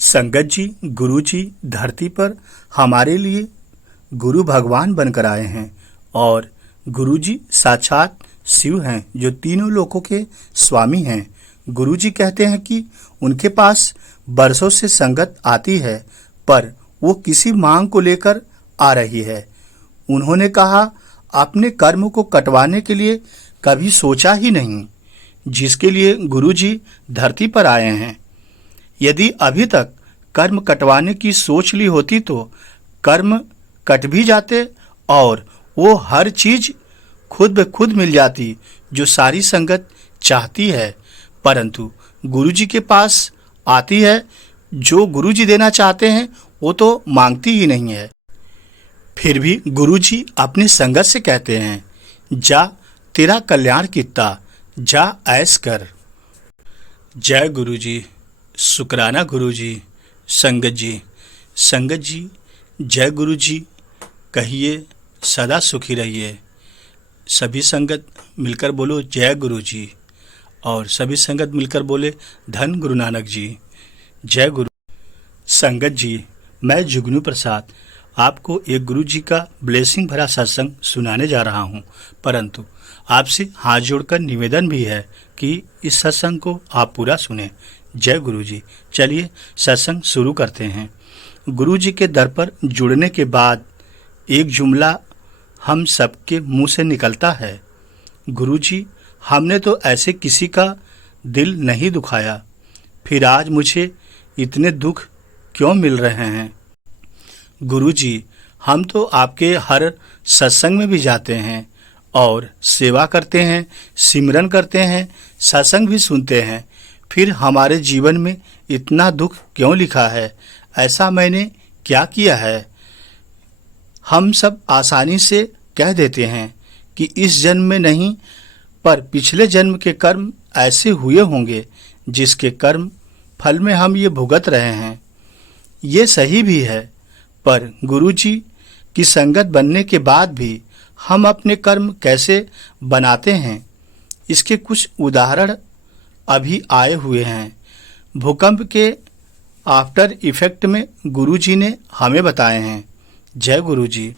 संगत जी, गुरु जी धरती पर हमारे लिए गुरु भगवान बनकर आए हैं और गुरु जी साक्षात शिव हैं जो तीनों लोकों के स्वामी हैं। गुरु जी कहते हैं कि उनके पास बरसों से संगत आती है पर वो किसी मांग को लेकर आ रही है। उन्होंने कहा, अपने कर्म को कटवाने के लिए कभी सोचा ही नहीं, जिसके लिए गुरु जी धरती पर आए हैं। यदि अभी तक कर्म कटवाने की सोच ली होती तो कर्म कट भी जाते और वो हर चीज खुद ब खुद मिल जाती जो सारी संगत चाहती है, परंतु गुरु जी के पास आती है। जो गुरु जी देना चाहते हैं वो तो मांगती ही नहीं है। फिर भी गुरु जी अपनी संगत से कहते हैं, जा तेरा कल्याण कित्ता, जा ऐस कर। जय गुरु जी, शुक्राना गुरु जी। संगत जी, संगत जी, जय गुरु जी कहिए, सदा सुखी रहिए। सभी संगत मिलकर बोलो जय गुरु जी, और सभी संगत मिलकर बोले धन गुरु नानक जी। जय गुरु। संगत जी, मैं जुगनू प्रसाद आपको एक गुरु जी का ब्लेसिंग भरा सत्संग सुनाने जा रहा हूँ, परंतु आपसे हाथ जोड़कर निवेदन भी है कि इस सत्संग को आप पूरा सुने। जय गुरु जी। चलिए सत्संग शुरू करते हैं। गुरु जी के दर पर जुड़ने के बाद एक जुमला हम सबके मुंह से निकलता है, गुरु जी हमने तो ऐसे किसी का दिल नहीं दुखाया, फिर आज मुझे इतने दुख क्यों मिल रहे हैं। गुरु जी, हम तो आपके हर सत्संग में भी जाते हैं और सेवा करते हैं, सिमरन करते हैं, सत्संग भी सुनते हैं, फिर हमारे जीवन में इतना दुख क्यों लिखा है? ऐसा मैंने क्या किया है? हम सब आसानी से कह देते हैं कि इस जन्म में नहीं, पर पिछले जन्म के कर्म ऐसे हुए होंगे जिसके कर्म फल में हम ये भुगत रहे हैं। ये सही भी है, पर गुरु जी की संगत बनने के बाद भी हम अपने कर्म कैसे बनाते हैं, इसके कुछ उदाहरण अभी आए हुए हैं। भूकंप के आफ्टर इफेक्ट में गुरु जी ने हमें बताए हैं। जय गुरु जी।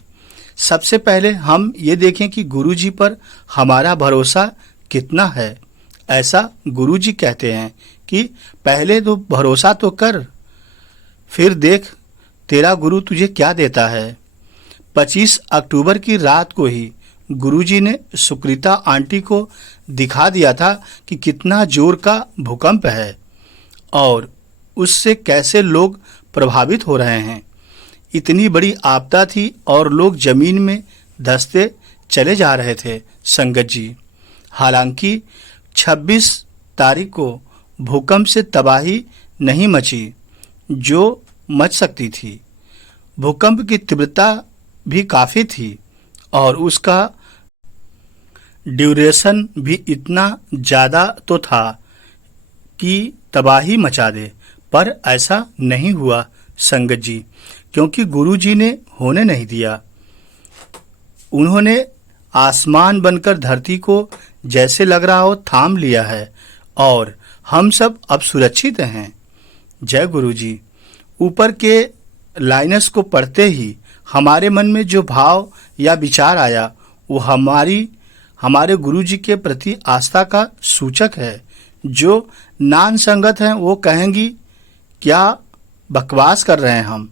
सबसे पहले हम ये देखें कि गुरु जी पर हमारा भरोसा कितना है। ऐसा गुरु जी कहते हैं कि पहले तो भरोसा तो कर, फिर देख तेरा गुरु तुझे क्या देता है। 25 अक्टूबर की रात को ही गुरुजी ने सुकृता आंटी को दिखा दिया था कि कितना जोर का भूकंप है और उससे कैसे लोग प्रभावित हो रहे हैं। इतनी बड़ी आपदा थी और लोग जमीन में धंसते चले जा रहे थे। संगत जी, हालांकि 26 तारीख को भूकंप से तबाही नहीं मची जो मच सकती थी। भूकंप की तीव्रता भी काफ़ी थी और उसका ड्यूरेशन भी इतना ज़्यादा तो था कि तबाही मचा दे, पर ऐसा नहीं हुआ संगत जी, क्योंकि गुरु जी ने होने नहीं दिया। उन्होंने आसमान बनकर धरती को जैसे लग रहा हो थाम लिया है और हम सब अब सुरक्षित हैं। जय गुरु जी। ऊपर के लाइनस को पढ़ते ही हमारे मन में जो भाव या विचार आया वो हमारे गुरु जी के प्रति आस्था का सूचक है। जो नान संगत हैं वो कहेंगी क्या बकवास कर रहे हैं हम।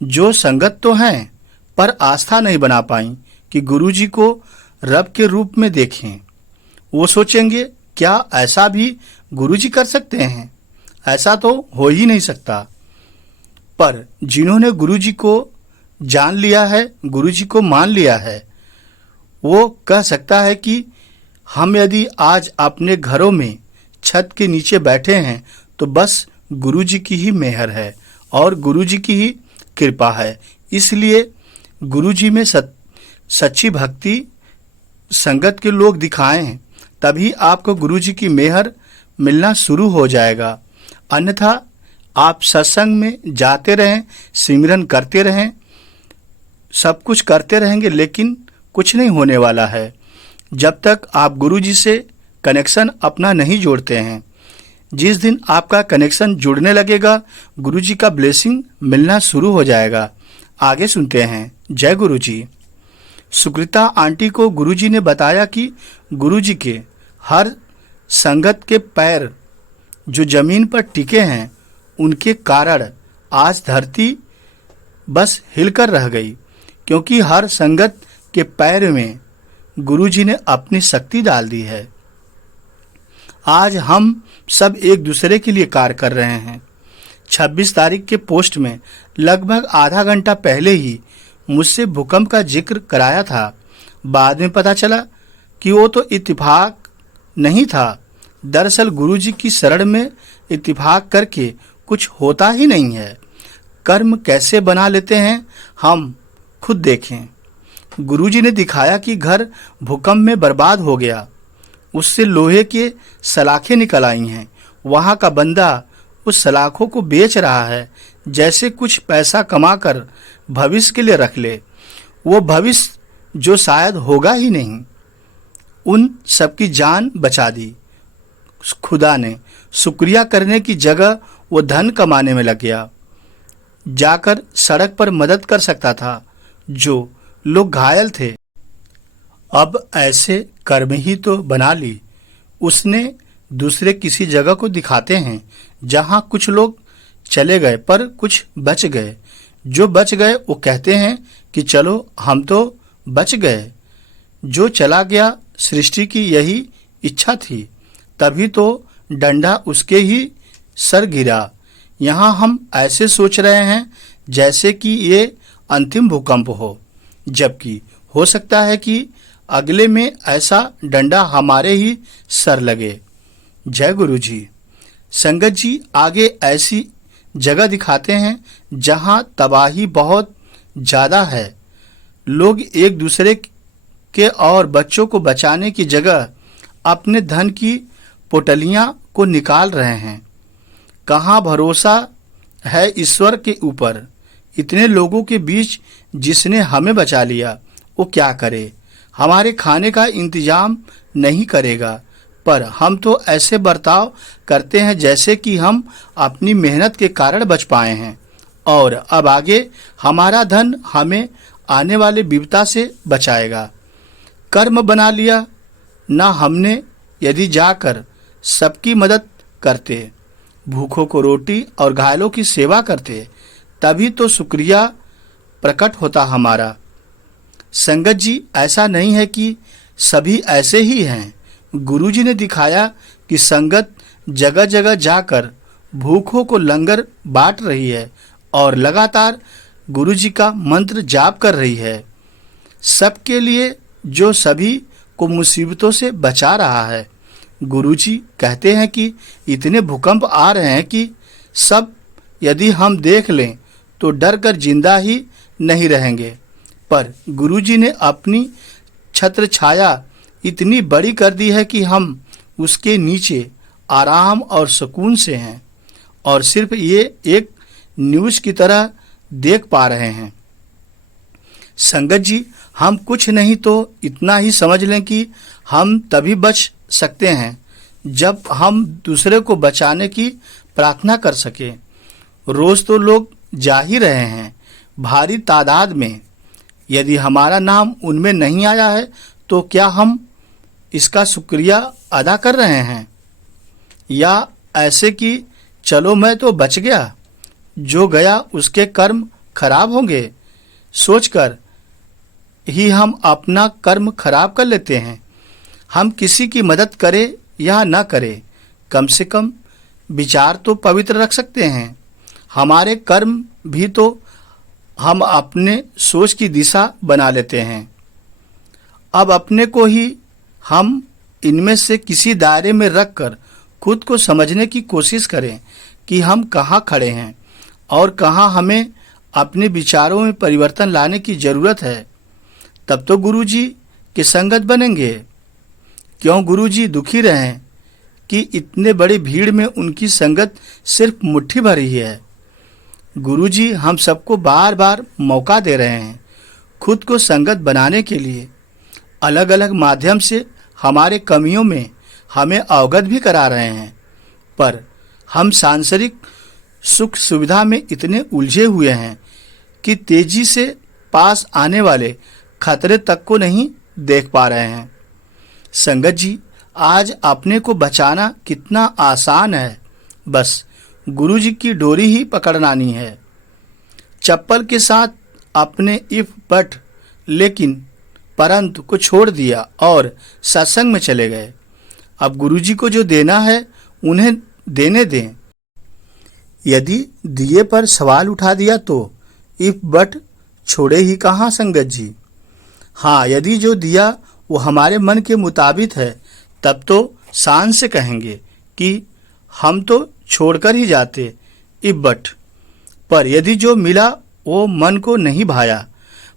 जो संगत तो हैं पर आस्था नहीं बना पाई कि गुरु जी को रब के रूप में देखें, वो सोचेंगे क्या ऐसा भी गुरु जी कर सकते हैं? ऐसा तो हो ही नहीं सकता। पर जिन्होंने गुरु जी को जान लिया है, गुरु जी को मान लिया है, वो कह सकता है कि हम यदि आज अपने घरों में छत के नीचे बैठे हैं तो बस गुरु जी की ही मेहर है और गुरु जी की ही कृपा है। इसलिए गुरु जी में सच्ची भक्ति संगत के लोग दिखाएं, तभी आपको गुरु जी की मेहर मिलना शुरू हो जाएगा। अन्यथा आप सत्संग में जाते रहें, सिमरन करते रहें, सब कुछ करते रहेंगे, लेकिन कुछ नहीं होने वाला है जब तक आप गुरु जी से कनेक्शन अपना नहीं जोड़ते हैं। जिस दिन आपका कनेक्शन जुड़ने लगेगा, गुरुजी का ब्लेसिंग मिलना शुरू हो जाएगा। आगे सुनते हैं। जय गुरुजी। सुकृता आंटी को गुरुजी ने बताया कि गुरुजी के हर संगत के पैर जो जमीन पर टिके हैं, उनके कारण आज धरती बस हिलकर रह गई, क्योंकि हर संगत के पैर में गुरुजी ने अपनी शक्ति डाल दी है। आज हम सब एक दूसरे के लिए कार्य कर रहे हैं। 26 तारीख के पोस्ट में लगभग आधा घंटा पहले ही मुझसे भूकंप का जिक्र कराया था। बाद में पता चला कि वो तो इत्तेफाक नहीं था। दरअसल गुरुजी की शरण में इत्तेफाक करके कुछ होता ही नहीं है। कर्म कैसे बना लेते हैं, हम खुद देखें। गुरुजी ने दिखाया कि घर भूकंप में बर्बाद हो गया, उससे लोहे के सलाखें निकल आई हैं। वहाँ का बंदा उस सलाखों को बेच रहा है, जैसे कुछ पैसा कमाकर भविष्य के लिए रख ले। वो भविष्य जो शायद होगा ही नहीं। उन सबकी जान बचा दी खुदा ने। शुक्रिया करने की जगह वो धन कमाने में लग गया। जाकर सड़क पर मदद कर सकता था, जो लोग घायल थे। अब ऐसे कर्म ही तो बना ली उसने। दूसरे किसी जगह को दिखाते हैं जहां कुछ लोग चले गए पर कुछ बच गए। जो बच गए वो कहते हैं कि चलो हम तो बच गए। जो चला गया सृष्टि की यही इच्छा थी, तभी तो डंडा उसके ही सर गिरा। यहाँ हम ऐसे सोच रहे हैं जैसे कि ये अंतिम भूकंप हो, जबकि हो सकता है कि अगले में ऐसा डंडा हमारे ही सर लगे। जय गुरुजी। संगत जी आगे ऐसी जगह दिखाते हैं जहां तबाही बहुत ज़्यादा है। लोग एक दूसरे के और बच्चों को बचाने की जगह अपने धन की पोटलियां को निकाल रहे हैं। कहाँ भरोसा है ईश्वर के ऊपर। इतने लोगों के बीच जिसने हमें बचा लिया, वो क्या करे। हमारे खाने का इंतजाम नहीं करेगा, पर हम तो ऐसे बर्ताव करते हैं जैसे कि हम अपनी मेहनत के कारण बच पाए हैं और अब आगे हमारा धन हमें आने वाले विपदा से बचाएगा। कर्म बना लिया ना हमने। यदि जाकर सबकी मदद करते, भूखों को रोटी और घायलों की सेवा करते, तभी तो शुक्रिया प्रकट होता हमारा। संगत जी ऐसा नहीं है कि सभी ऐसे ही हैं। गुरुजी ने दिखाया कि संगत जगह जगह जाकर भूखों को लंगर बांट रही है और लगातार गुरुजी का मंत्र जाप कर रही है, सबके लिए, जो सभी को मुसीबतों से बचा रहा है। गुरुजी कहते हैं कि इतने भूकंप आ रहे हैं कि सब यदि हम देख लें तो डर कर जिंदा ही नहीं रहेंगे, पर गुरुजी ने अपनी छत्र छाया इतनी बड़ी कर दी है कि हम उसके नीचे आराम और सुकून से हैं और सिर्फ ये एक न्यूज़ की तरह देख पा रहे हैं। संगत जी, हम कुछ नहीं तो इतना ही समझ लें कि हम तभी बच सकते हैं जब हम दूसरे को बचाने की प्रार्थना कर सकें। रोज तो लोग जा ही रहे हैं भारी तादाद में। यदि हमारा नाम उनमें नहीं आया है तो क्या हम इसका शुक्रिया अदा कर रहे हैं, या ऐसे कि चलो मैं तो बच गया, जो गया उसके कर्म खराब होंगे सोचकर ही हम अपना कर्म खराब कर लेते हैं। हम किसी की मदद करें या न करें, कम से कम विचार तो पवित्र रख सकते हैं। हमारे कर्म भी तो हम अपने सोच की दिशा बना लेते हैं। अब अपने को ही हम इनमें से किसी दायरे में रखकर खुद को समझने की कोशिश करें कि हम कहाँ खड़े हैं और कहाँ हमें अपने विचारों में परिवर्तन लाने की ज़रूरत है। तब तो गुरुजी के संगत बनेंगे। क्यों गुरुजी दुखी रहें कि इतने बड़ी भीड़ में उनकी संगत सिर्फ मुट्ठी भर ही है। गुरुजी हम सबको बार बार मौका दे रहे हैं खुद को संगत बनाने के लिए। अलग अलग माध्यम से हमारे कमियों में हमें अवगत भी करा रहे हैं, पर हम सांसारिक सुख सुविधा में इतने उलझे हुए हैं कि तेजी से पास आने वाले खतरे तक को नहीं देख पा रहे हैं। संगत जी, आज अपने को बचाना कितना आसान है, बस गुरु जी की डोरी ही पकड़नानी है। चप्पल के साथ अपने इफ बट लेकिन परंतु को छोड़ दिया और सत्संग में चले गए। अब गुरु जी को जो देना है उन्हें देने दें। यदि दिए पर सवाल उठा दिया तो इफ बट छोड़े ही कहाँ संगत जी। हाँ, यदि जो दिया वो हमारे मन के मुताबिक है तब तो शान से कहेंगे कि हम तो छोड़कर ही जाते इफ बट। पर यदि जो मिला वो मन को नहीं भाया,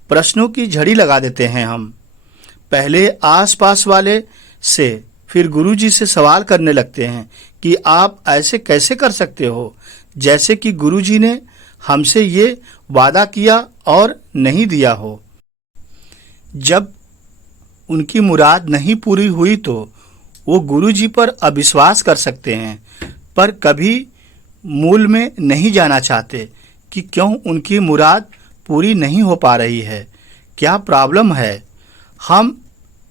प्रश्नों की झड़ी लगा देते हैं हम। पहले आसपास वाले से, फिर गुरुजी से सवाल करने लगते हैं कि आप ऐसे कैसे कर सकते हो, जैसे कि गुरुजी ने हमसे ये वादा किया और नहीं दिया हो। जब उनकी मुराद नहीं पूरी हुई तो वो गुरुजी पर अविश्वास कर सकते हैं, पर कभी मूल में नहीं जाना चाहते कि क्यों उनकी मुराद पूरी नहीं हो पा रही है, क्या प्रॉब्लम है। हम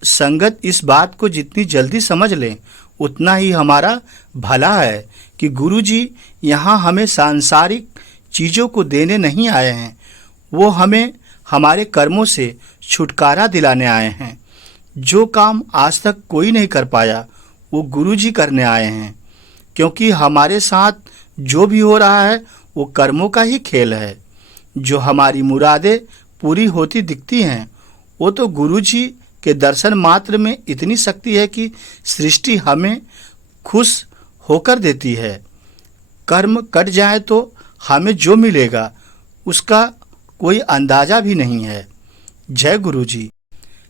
संगत इस बात को जितनी जल्दी समझ लें उतना ही हमारा भला है कि गुरुजी यहाँ हमें सांसारिक चीज़ों को देने नहीं आए हैं, वो हमें हमारे कर्मों से छुटकारा दिलाने आए हैं। जो काम आज तक कोई नहीं कर पाया वो गुरुजी करने आए हैं, क्योंकि हमारे साथ जो भी हो रहा है वो कर्मों का ही खेल है। जो हमारी मुरादें पूरी होती दिखती हैं वो तो गुरुजी के दर्शन मात्र में इतनी शक्ति है कि सृष्टि हमें खुश होकर देती है। कर्म कट जाए तो हमें जो मिलेगा उसका कोई अंदाजा भी नहीं है। जय गुरुजी।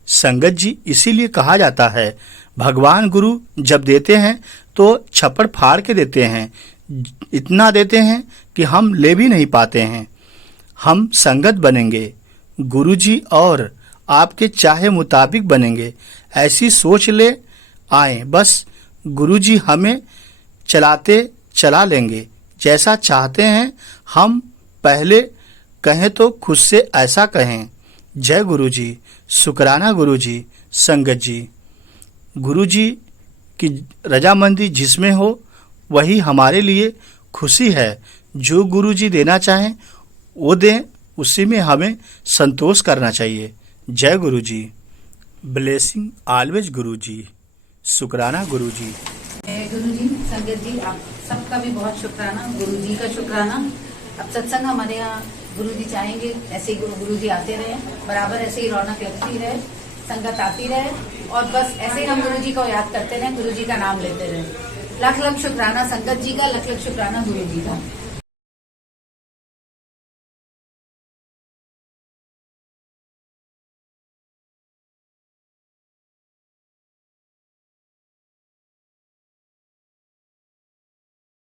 संगत जी, इसीलिए कहा जाता है भगवान गुरु जब देते हैं तो छप्पड़ फाड़ के देते हैं, इतना देते हैं कि हम ले भी नहीं पाते हैं। हम संगत बनेंगे, गुरुजी और आपके चाहे मुताबिक बनेंगे, ऐसी सोच ले आए। बस गुरुजी हमें चलाते चला लेंगे, जैसा चाहते हैं हम पहले कहें तो खुद से ऐसा कहें। जय गुरुजी। शुक्राना गुरुजी। संगत जी, गुरुजी की रजामंदी जिसमें हो वही हमारे लिए खुशी है। जो गुरुजी देना चाहें वो दें, उसी में हमें संतोष करना चाहिए। जय गुरुजी। ब्लेसिंग ऑलवेज गुरुजी। शुक्राना गुरुजी। गुरुजी, संगत जी, आप सबका भी बहुत शुक्राना, गुरुजी का शुक्राना। अब सत्संग हमारे यहाँ गुरुजी चाहेंगे ऐसे ही गुरुजी आते रहे, बराबर ऐसे ही रौनक लगती रहे, संगत आती रहे और बस ऐसे ही हम गुरुजी को याद करते रहे, गुरुजी का नाम लेते रहे। लख लख शुक्राना संगत जी का, लख लख शुक्राना गुरुजी का।